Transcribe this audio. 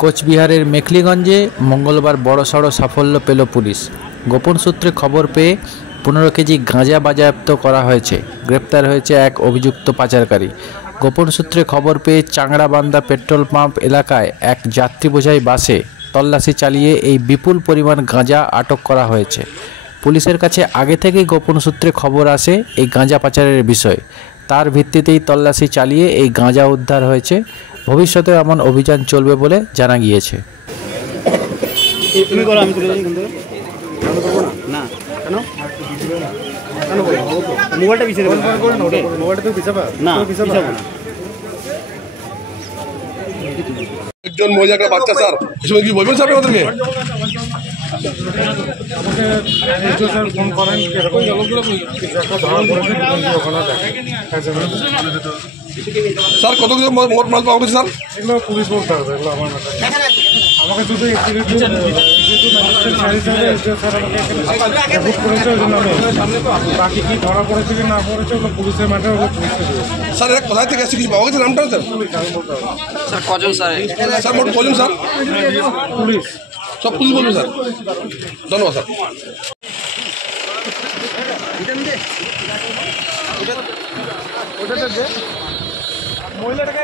কোচবিহারের মেখলিগঞ্জে মঙ্গলবার বড়সড় সাফল্য পেল পুলিশ। গোপন সূত্রে খবর পেয়ে 15 কেজি গাঁজা বাজেয়াপ্ত করা হয়েছে। গ্রেপ্তার হয়েছে এক অভিযুক্ত পাচারকারী। গোপন সূত্রে খবর পেয়ে চাংড়াবান্ধা পেট্রোল পাম্প এলাকায় এক যাত্রী বোঝাই বাসে তল্লাশি চালিয়ে এই বিপুল পরিমাণ গাঁজা আটক করা হয়েছে। পুলিশের কাছে আগে থেকেই গোপন সূত্রে খবর আসে এই গাঁজা পাচারের বিষয়ে। তার ভিত্তিতেই তল্লাশি চালিয়ে এই গাঁজা উদ্ধার হয়েছে। ভবিষ্যতে এমন অভিযান চলবে বলে জানা গিয়েছে। একজন মহিলা একটা বাচ্চা স্যার, এসব কি বলবেন স্যার আমাদেরকে? ফোন করেন স্যার কত কিছু মোট মাল পাওয়া গেছে স্যার? এগুলো পুলিশ বলতে হবে, এগুলো আমার আমাকে শুধু বাকি কি ধরা পড়েছে কি না পড়েছে ওগুলো পুলিশের ম্যাটার, ওগুলো পুলিশকে দিয়েছে। স্যার এটা কোথায় থেকে আসছে কিছু পাওয়া গেছে নামটা স্যার? স্যার কজন স্যার? স্যার মোট কজন স্যার? পুলিশ, সব পুলিশ বলবেন স্যার। ধন্যবাদ স্যার। মহিলাটাকে